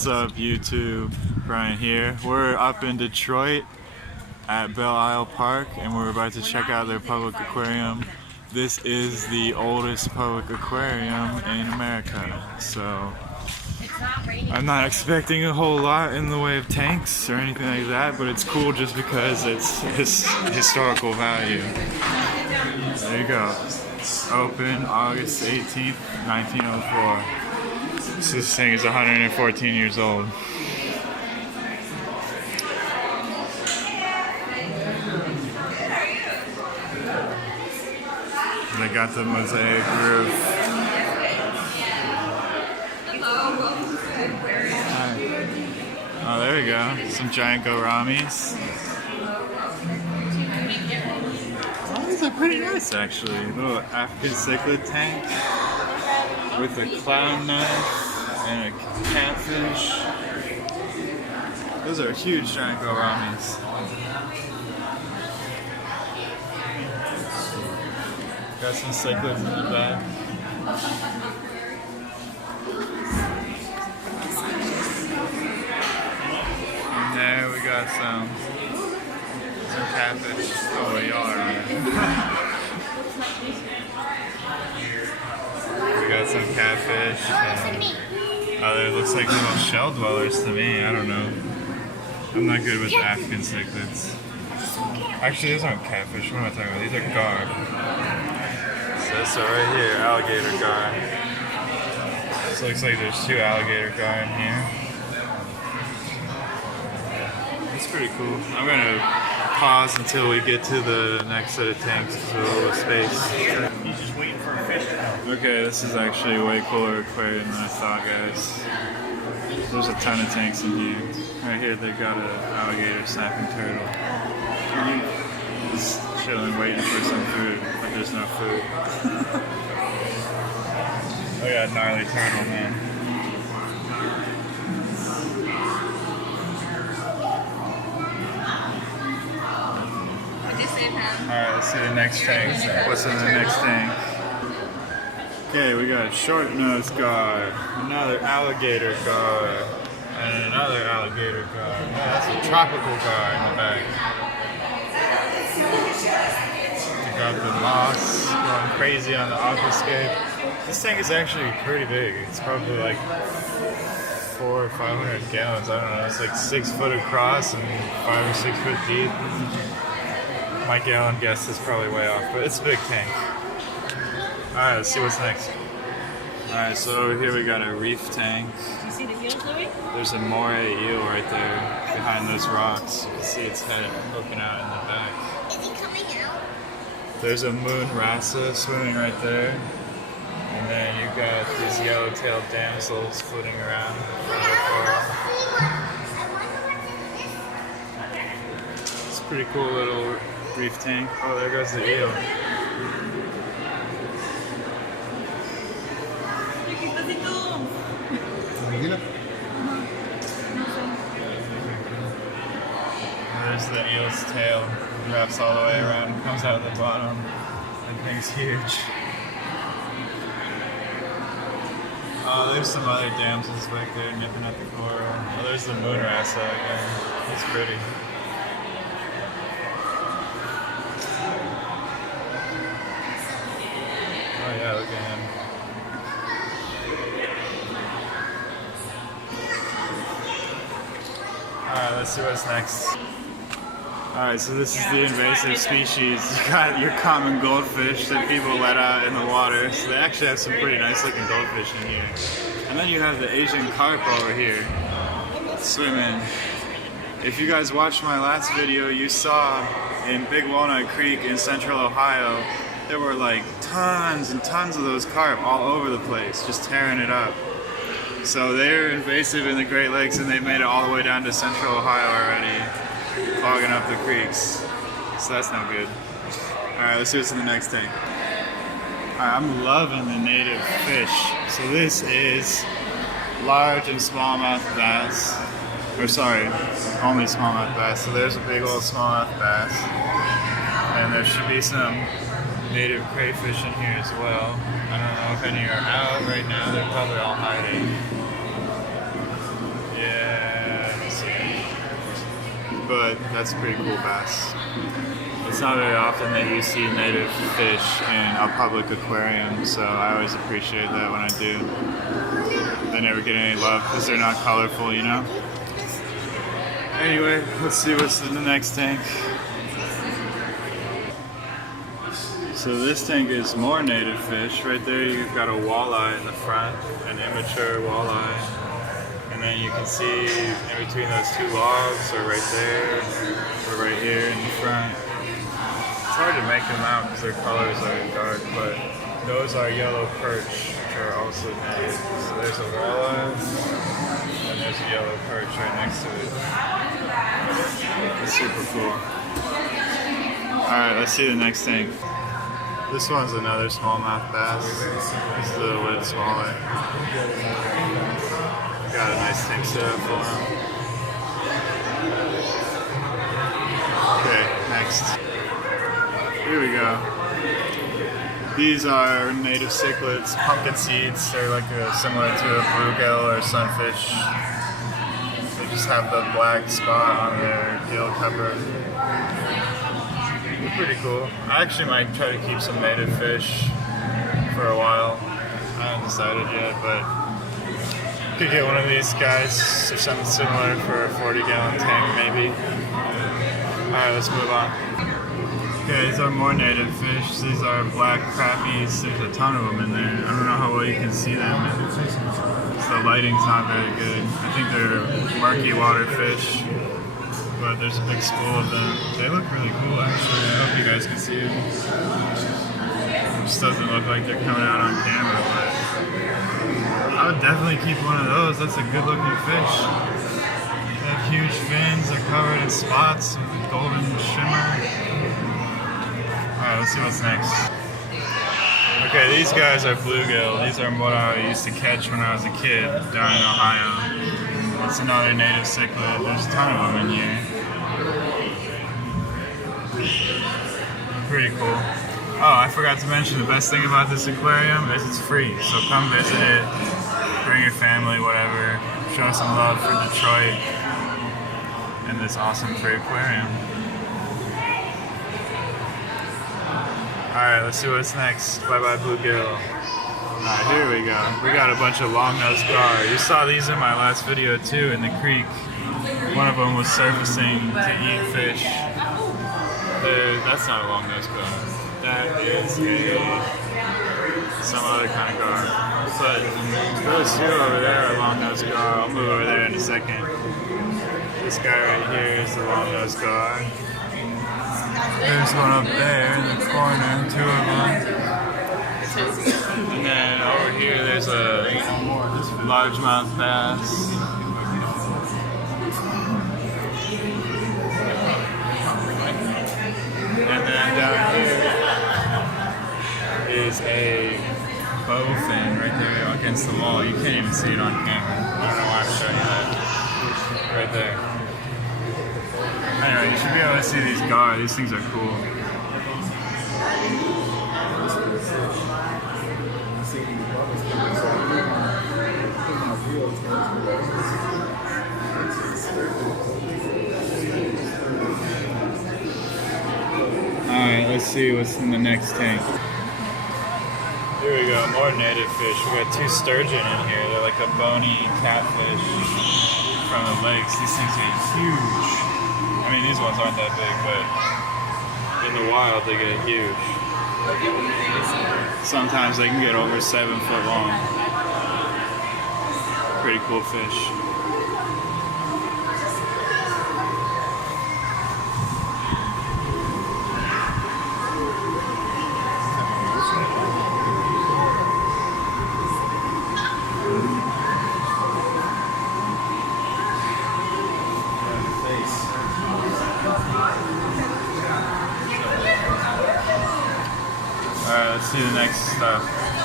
What's up, YouTube? Brian here. We're up in Detroit at Belle Isle Park and we're about to check out their public aquarium. This is the oldest public aquarium in America, so I'm not expecting a whole lot in the way of tanks or anything like that, but it's cool just because it's historical value. There you go. Open August 18th, 1904. So this thing is 114 years old. They got the mosaic roof. Oh, there we go. Some giant gouramis. Oh, these are pretty nice, actually. A little African cichlid tank with a clown knife and a catfish. Those are huge giant gouramis. Got some cichlids in the back. And there we got some catfish. Oh, y'all are on it. We got some catfish. It looks like little shell dwellers to me. I don't know. I'm not good with African cichlids. Actually, these aren't catfish. What am I talking about? These are gar. So right here, alligator gar. So it looks like there's two alligator gar in here. It's pretty cool. I'm gonna pause until we get to the next set of tanks because we're a little space. He's just waiting for a fish to come. Okay, this is actually a way cooler aquarium than I thought, guys. There's a ton of tanks in here. Right here, they got an alligator snapping turtle. Just chilling, waiting for some food, but there's no food. Oh yeah, gnarly turtle, man. Alright, let's see the next tank. What's in the next tank? Okay, we got a short-nosed gar, another alligator gar, and another alligator gar. Oh, that's a tropical gar in the back. We got the moss going crazy on the aquascape. This tank is actually pretty big. It's probably like 400 or 500 gallons. I don't know. It's like 6 foot across and 5 or 6 foot deep. My gallon guess is probably way off, but it's a big tank. Alright, let's see what's next. Alright, so here we got a reef tank. You see the eel, Louis? There's a moray eel right there behind those rocks. You can see its head poking out in the back. Is he coming out? There's a moon rasa swimming right there. And then you've got these yellow-tailed damsels floating around. It's a pretty cool little reef tank. Oh, there goes the eel. There's the eel's tail. It wraps all the way around and comes out of the bottom. That thing's huge. Oh, there's some other damsels back there nipping at the coral. Oh, there's the moon rasa again. It's pretty. Oh yeah, look at him. Alright, let's see what's next. Alright, so this is the invasive species. You got your common goldfish that people let out in the water. So they actually have some pretty nice looking goldfish in here. And then you have the Asian carp over here swimming. If you guys watched my last video, you saw in Big Walnut Creek in central Ohio, there were like tons and tons of those carp all over the place, just tearing it up. So they're invasive in the Great Lakes and they made it all the way down to central Ohio already, clogging up the creeks. So that's no good. Alright, let's see what's in the next tank. Alright, I'm loving the native fish. So this is large and smallmouth bass. Or sorry, only smallmouth bass. So there's a big old smallmouth bass. And there should be some native crayfish in here as well. I don't know if any are out right now. They're probably all hiding. but that's a pretty cool bass. It's not very often that you see native fish in a public aquarium, so I always appreciate that when I do. They never get any love because they're not colorful, you know? Anyway, let's see what's in the next tank. So this tank is more native fish. Right there you've got a walleye in the front, an immature walleye. And then you can see in between those two logs, or right there, or right here in the front. It's hard to make them out because their colors are dark, but those are yellow perch, which are also native. So there's a walleye, and there's a yellow perch right next to it. It's super cool. Alright, let's see the next tank. This one's another smallmouth bass. It's a little bit smaller. Got a nice tank set up for him. Okay, next. Here we go. These are native cichlids, pumpkin seeds. They're like similar to a bluegill or sunfish. They just have the black spot on their gill cover. They're pretty cool. I actually might try to keep some native fish for a while. I haven't decided yet, but could get one of these guys or something similar for a 40-gallon tank, maybe. Alright, let's move on. Okay, these are more native fish. These are black crappies. There's a ton of them in there. I don't know how well you can see them. The lighting's not very good. I think they're murky water fish, but there's a big school of them. They look really cool, actually. I hope you guys can see them. It just doesn't look like they're coming out on camera, but I would definitely keep one of those. That's a good looking fish. They have huge fins. They're covered in spots with golden shimmer. Alright, let's see what's next. Okay, these guys are bluegill. These are what I used to catch when I was a kid down in Ohio. It's another native cichlid. There's a ton of them in here. Pretty cool. Oh, I forgot to mention the best thing about this aquarium is it's free. So come visit it, bring your family, whatever. Show some love for Detroit and this awesome free aquarium. Alright, let's see what's next. Bye bye bluegill. Alright, here we go. We got a bunch of long-nosed gar. You saw these in my last video too in the creek. One of them was surfacing to eat fish. That's not a long-nosed gar. That is some other kind of gar. But those two over there are long-nosed gar. I'll move over there in a second. This guy right here is the long-nosed gar. There's one up there in the corner, two of them. And then over here there's a largemouth bass. And then down here is a bowfin right there against the wall. You can't even see it on camera. I don't know why I'm showing you that. Right there. Anyway, you should be able to see these gar. These things are cool. Alright, let's see what's in the next tank. Here we go, more native fish. We got two sturgeon in here. They're like a bony catfish from the lakes. These things are huge. I mean, these ones aren't that big, but in the wild they get huge. Sometimes they can get over 7 foot long. Pretty cool fish. Alright, let's see the next stuff.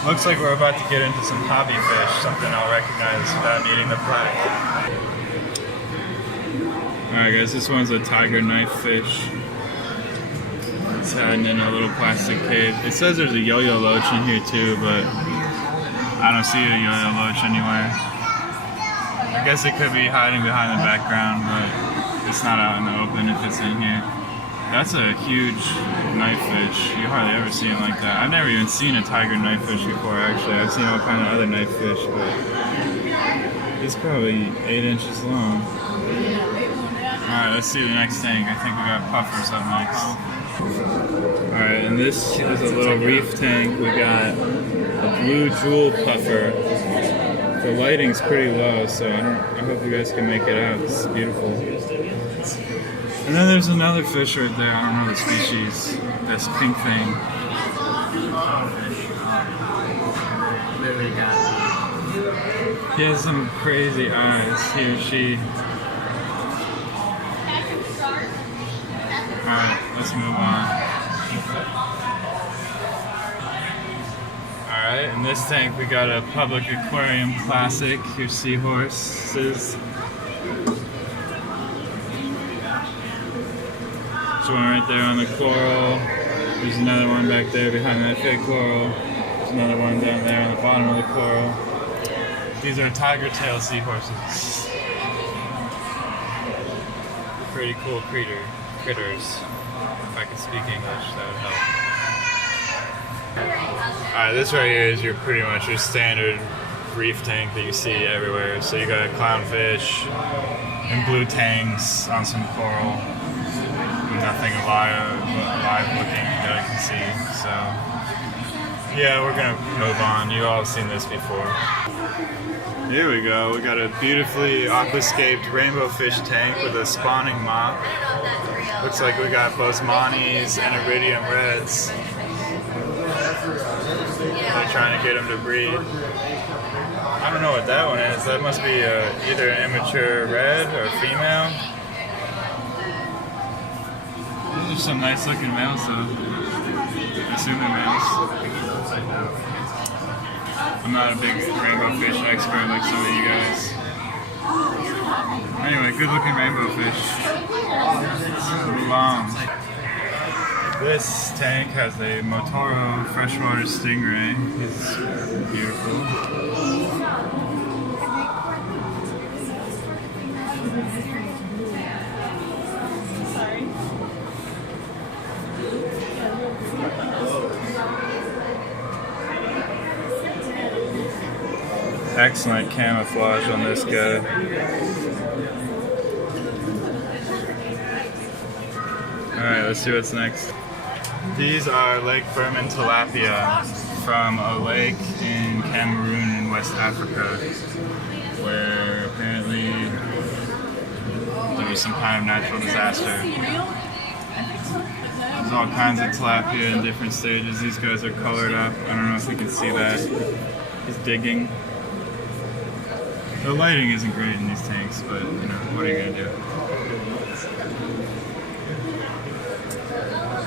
Looks like we're about to get into some hobby fish, something I'll recognize without needing the plaque. Alright guys, this one's a tiger knife fish. It's hiding in a little plastic cage. It says there's a yo-yo loach in here too, but I don't see a yo-yo loach anywhere. I guess it could be hiding behind the background, but it's not out in the open if it's in here. That's a huge knifefish. You hardly ever see them like that. I've never even seen a tiger knifefish before, actually. I've seen all kind of other knifefish, but it's probably 8 inches long. Alright, let's see the next tank. I think we got puffers up next. Alright, and this is a little reef tank. We got a blue jewel puffer. The lighting's pretty low, so I hope you guys can make it out. It's beautiful. And then there's another fish right there. I don't know the species. This pink thing. He has some crazy eyes. He or she. Alright, let's move on. Alright, in this tank we got a Public Aquarium Classic. Your seahorses. There's one right there on the coral. There's another one back there behind that fake coral. There's another one down there on the bottom of the coral. These are tiger tail seahorses. Pretty cool critters. If I could speak English, that would help. Alright, this right here is pretty much your standard reef tank that you see everywhere. So you got clownfish and blue tangs on some coral. Nothing alive looking that I can see. So yeah, we're gonna move on. You all have seen this before. Here we go. We got a beautifully aquascaped rainbow fish tank with a spawning mop. Looks like we got bosmanis and iridium reds. They're trying to get them to breed. I don't know what that one is. That must be either an immature red or female. These are some nice looking males though. I assume they're males. I'm not a big rainbow fish expert like some of you guys. Anyway, good looking rainbow fish. Move on. This tank has a Motoro freshwater stingray. He's beautiful. Excellent camouflage on this guy. Alright, let's see what's next. These are Lake Berman tilapia from a lake in Cameroon in West Africa, where apparently there was some kind of natural disaster. There's all kinds of tilapia in different stages. These guys are colored up. I don't know if you can see that. He's digging. The lighting isn't great in these tanks, but you know, what are you gonna do?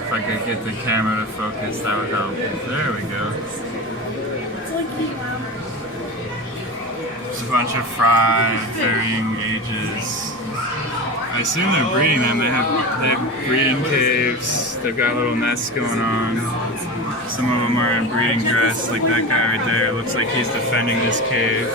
If I could get the camera to focus, that would help. There we go. There's a bunch of fry, varying ages. I assume they're breeding them. They have breeding caves. They've got little nests going on. Some of them are in breeding dress, like that guy right there. Looks like he's defending this cave.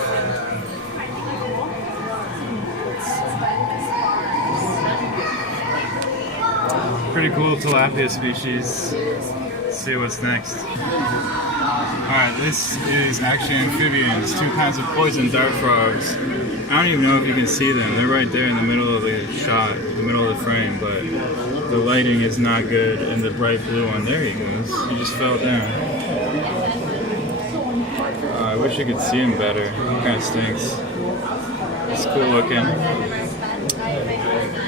Pretty cool tilapia species. Let's see what's next. Alright, this is actually amphibians, 2 kinds of poison dart frogs. I don't even know if you can see them. They're right there in the middle of the shot, the middle of the frame, but the lighting is not good and the bright blue one, there he goes. He just fell down. I wish you could see him better. He kind of stinks. It's cool looking.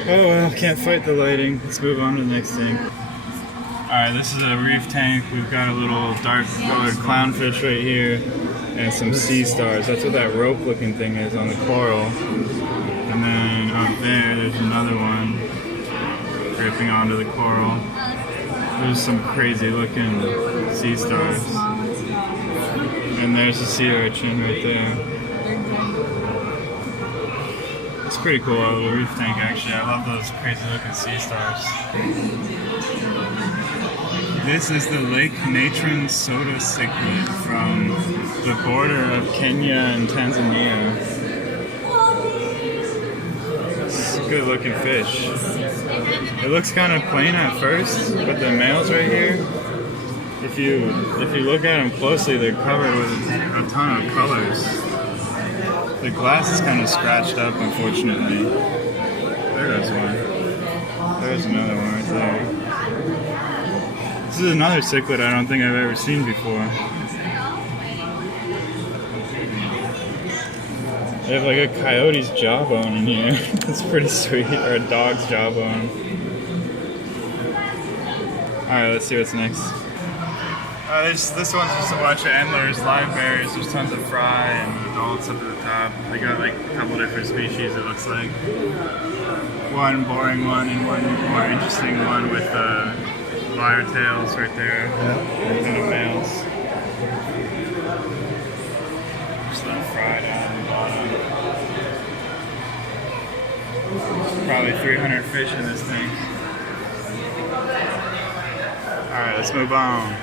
Oh well, can't fight the lighting. Let's move on to the next thing. Alright, this is a reef tank. We've got a little dark colored clownfish right here and some sea stars. That's what that rope looking thing is on the coral. And then up there's another one dripping onto the coral. There's some crazy looking sea stars. And there's a sea urchin right there. It's pretty cool, a little reef tank actually. I love those crazy looking sea stars. This is the Lake Natron soda cichlid from the border of Kenya and Tanzania. It's good looking fish. It looks kind of plain at first, but the males right here, if you look at them closely, they're covered with a ton of colors. The glass is kind of scratched up, unfortunately. There goes one. There's another one right there. This is another cichlid I don't think I've ever seen before. They have like a coyote's jawbone in here. It's pretty sweet, or a dog's jawbone. Alright, let's see what's next. This one's just a bunch of endlers, live berries. There's tons of fry and adults up at the top. They got like a couple different species, it looks like. One boring one and one more interesting one with lyre tails right there. Kind of males. Just let them fry down the bottom. Probably 300 fish in this thing. Alright, let's move on.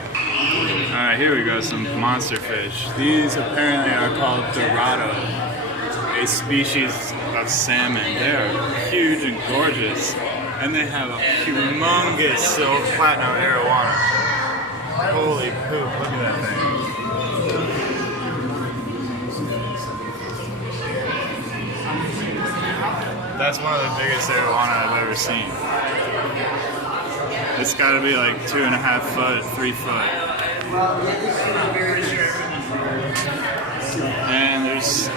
Alright, here we go, some monster fish. These apparently are called dorado, a species of salmon. They are huge and gorgeous, and they have a humongous silver platinum arowana. Holy poop, look at that thing. That's one of the biggest arowana I've ever seen. It's got to be like 2.5 foot, 3 foot. And there's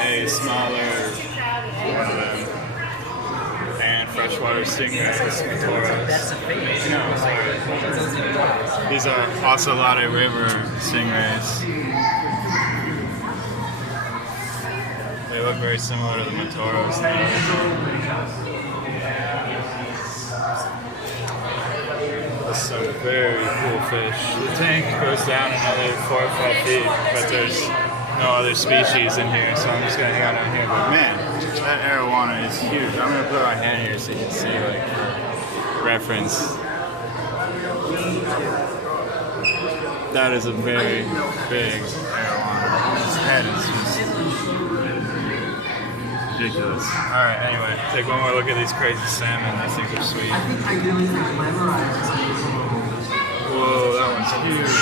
a smaller one of them. And freshwater stingrays, matoras. No, sorry. These are Ocelot River stingrays. They look very similar to the matoras now. Some very cool fish. The tank goes down another 4 or 5 feet, but there's no other species in here, so I'm just gonna hang out down here. But man, that arowana is huge. I'm gonna put my hand here so you can see, like, for reference. That is a very big arowana. His head is just ridiculous. Alright, anyway, take one more look at these crazy salmon. These things are sweet. Whoa, that one's huge.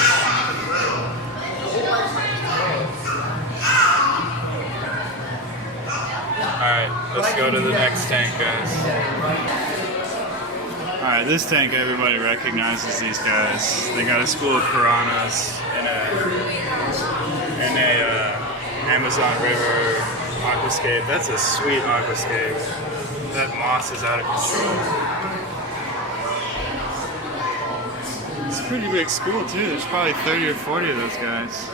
Alright, let's go to the next tank, guys. Alright, this tank, everybody recognizes these guys. They got a school of piranhas in a Amazon River aquascape. That's a sweet aquascape. That moss is out of control. It's a pretty big school too. There's probably 30 or 40 of those guys.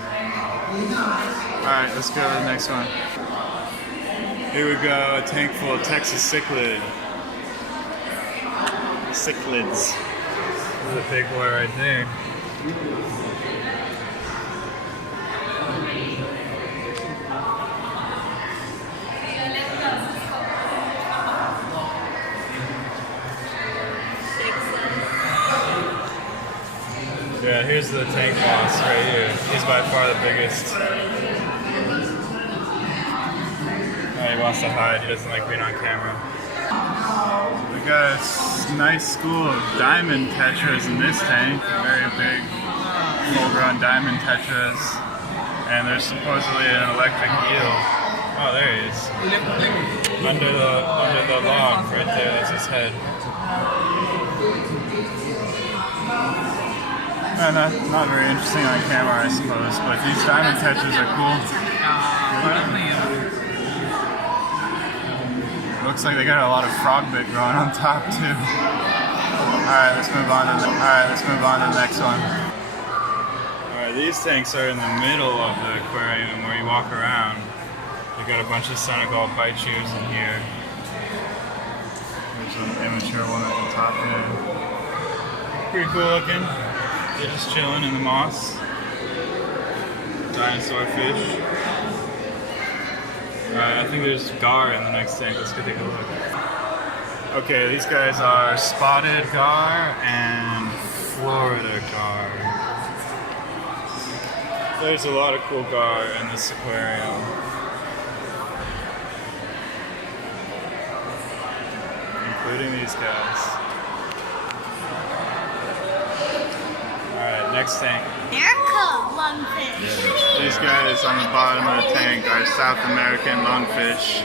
Alright, let's go to the next one. Here we go, a tank full of Texas cichlid. Cichlids. There's a big boy right there. Yeah, here's the tank moss right here. He's by far the biggest. He wants to hide. He doesn't like being on camera. We got a nice school of diamond tetras in this tank. Very big, full-grown diamond tetras. And there's supposedly an electric eel. Oh, there he is. Under the log right there. That's his head. Not very interesting on camera, I suppose, but these diamond tetras are cool. Looks like they got a lot of frog bit growing on top too. Alright, let's move on to the next one. Alright, these tanks are in the middle of the aquarium where you walk around. They got a bunch of Senegal bite shoes in here. There's an immature one at the top there. Pretty cool looking. They're just chilling in the moss. Dinosaur fish. Alright, I think there's gar in the next tank. Let's go take a look. Okay, these guys are spotted gar and Florida gar. There's a lot of cool gar in this aquarium. including these guys. Alright, next tank. America lungfish. These guys on the bottom of the tank are South American lungfish.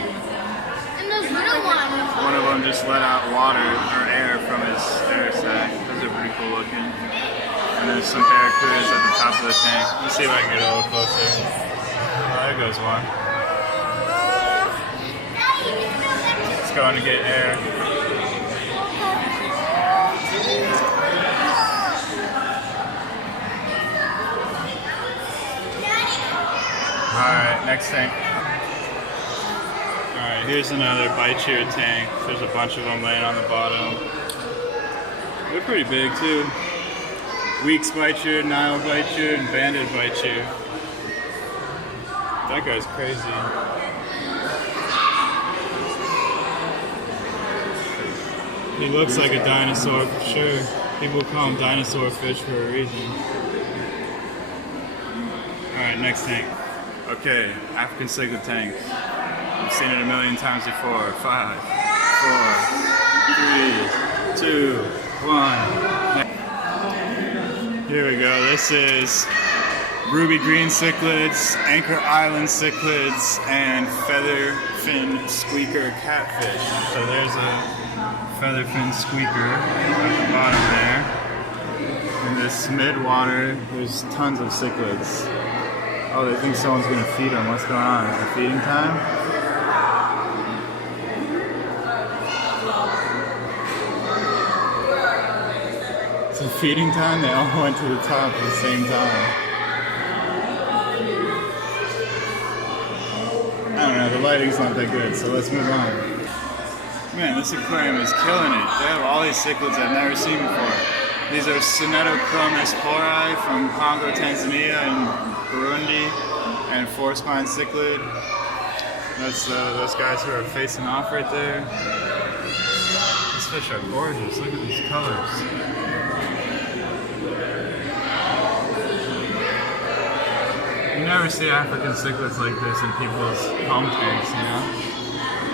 And those little ones. One of them just let out water or air from his air sac. Those are pretty cool looking. And there's some barracudas at the top of the tank. Let's see if I can get a little closer. Oh, there goes one. It's going to get air. Alright, next tank. Alright, here's another bite-cheer tank. There's a bunch of them laying on the bottom. They're pretty big too. Weeks bite-cheer, Nile bite-cheer, and banded bite-cheer. That guy's crazy. He looks like a dinosaur for sure. People call him dinosaur fish for a reason. Alright, next tank. Okay, African cichlid tank. I've seen it a million times before. 5, 4, 3, 2, 1. Here we go. This is ruby green cichlids, Anchor Island cichlids, and featherfin squeaker catfish. So there's a featherfin squeaker at the bottom there. In this mid-water, there's tons of cichlids. Oh, they think someone's gonna feed them. What's going on? Is it feeding time? It's a feeding time? They all went to the top at the same time. I don't know, the lighting's not that good, so let's move on. Man, this aquarium is killing it. They have all these cichlids I've never seen before. These are Synetochromis pori from Congo, Tanzania, and Burundi, and four spine cichlid. That's those guys who are facing off right there. These fish are gorgeous. Look at these colors. You never see African cichlids like this in people's home tanks, you know?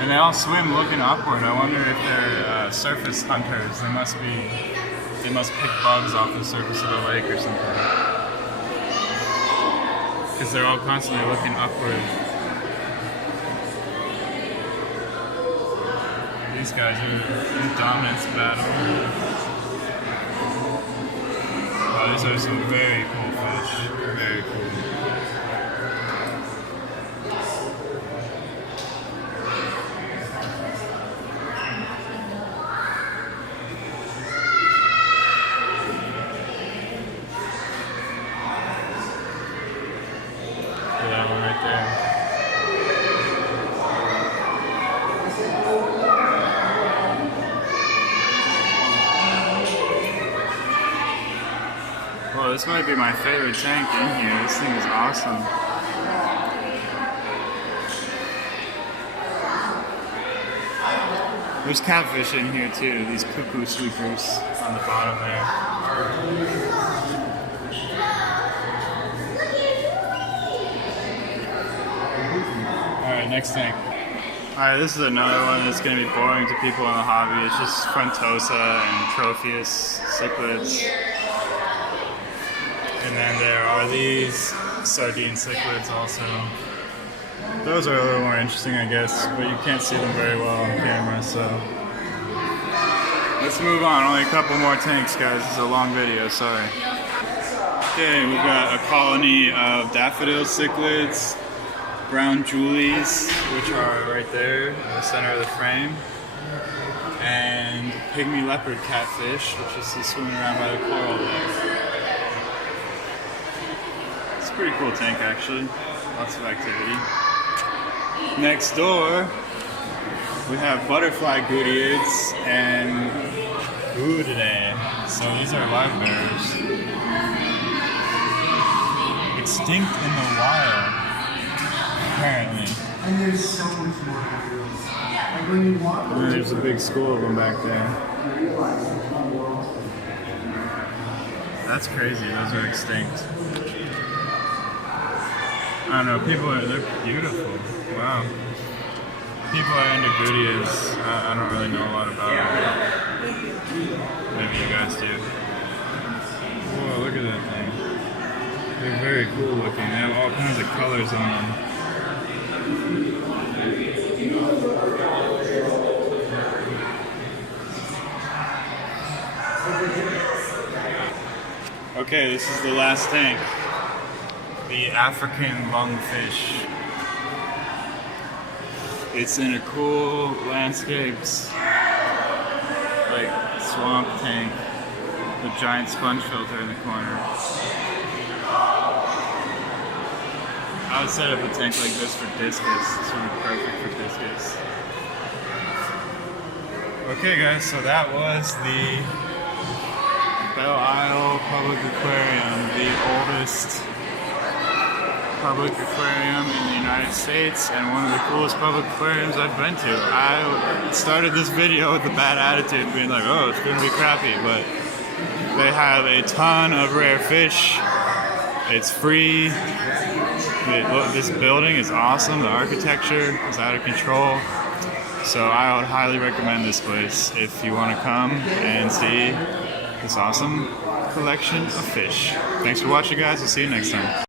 And they all swim looking upward. I wonder if they're surface hunters. They must pick bugs off the surface of the lake or something. Because they're all constantly looking upward. These guys are in dominance battle. Oh, these are some very cool fish. Very cool. That one right there. Well, this might be my favorite tank in here. This thing is awesome. There's catfish in here too, these cuckoo sweepers on the bottom there. Alright, next tank. Alright, this is another one that's going to be boring to people in the hobby. It's just Frontosa and Tropheus cichlids. And then there are these sardine cichlids also. Those are a little more interesting, I guess, but you can't see them very well on camera, so. Let's move on. Only a couple more tanks, guys. This is a long video, sorry. Okay, we've got a colony of daffodil cichlids, brown julies, which are right there in the center of the frame, and pygmy leopard catfish, which is just swimming around by the coral there. It's a pretty cool tank, actually. Lots of activity. Next door, we have butterfly goodeids and goodeidae. So these are live bearers. Extinct in the wild, apparently. And there's so much more. Like when you walk, There's a big school of them back there. That's crazy, those are extinct. I don't know, they're beautiful. Wow. People are into goodeids. I don't really know a lot about them. very cool looking. They have all kinds of colors on them. Okay, this is the last tank. The African lungfish. It's in a cool landscapes, like swamp tank, with a giant sponge filter in the corner. I would set up a tank like this for discus. This would be perfect for discus. Okay guys, so that was the Belle Isle Public Aquarium, the oldest public aquarium in the United States and one of the coolest public aquariums I've been to. I started this video with a bad attitude, being like, oh, it's gonna be crappy, but they have a ton of rare fish. It's free. This building is awesome. The architecture is out of control. So I would highly recommend this place if you want to come and see this awesome collection of fish. Thanks for watching, guys. We'll see you next time.